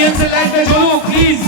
Audience light में झोलो please.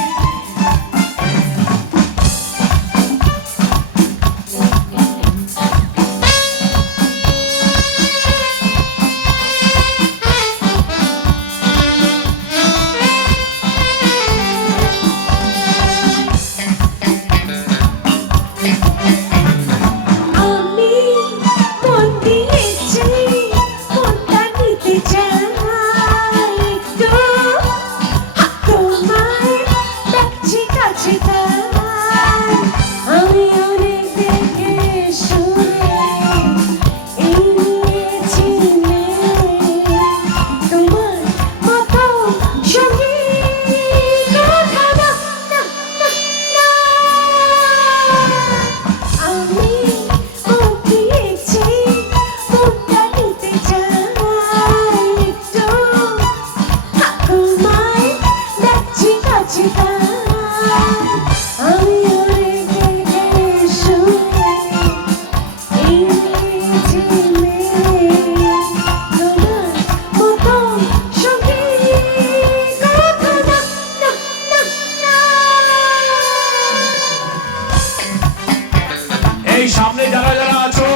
সামনে যারা যারা আছো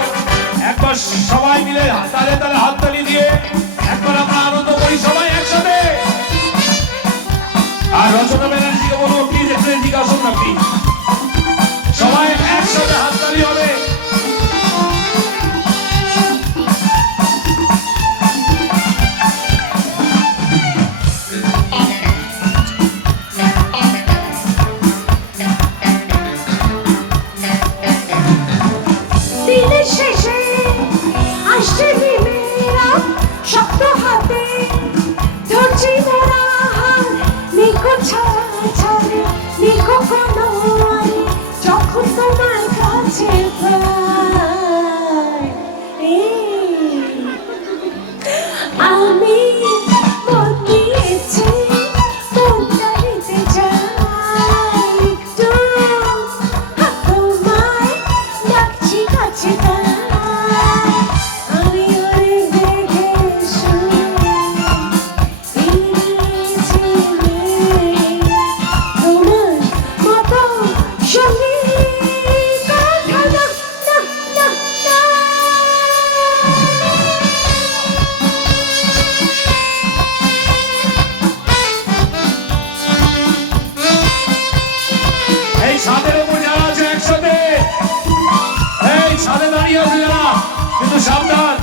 একবার সবাই মিলে তালে তালে হাততালি দিয়ে একবার আমরা আনন্দ করি সবাই একসাথে। আর রচনা ব্যানার্জিকে বলবো প্লিজ একটু এদিকে আসুন না প্লিজ, সবাই একসাথে হাততালি হবে। শক্ত হাতে ধরছি মোরা নিখো ছাড়ে নিখো কোনো যখন তোমার কাছে আমি মন দিয়েছি মনটা নিতে চাই একটু তোমায় ডাকছি কাছে ছাদের উপর যারা আছে একসাথে, এই ছাদে দাঁড়িয়ে আছে যারা, কিন্তু সাবধান।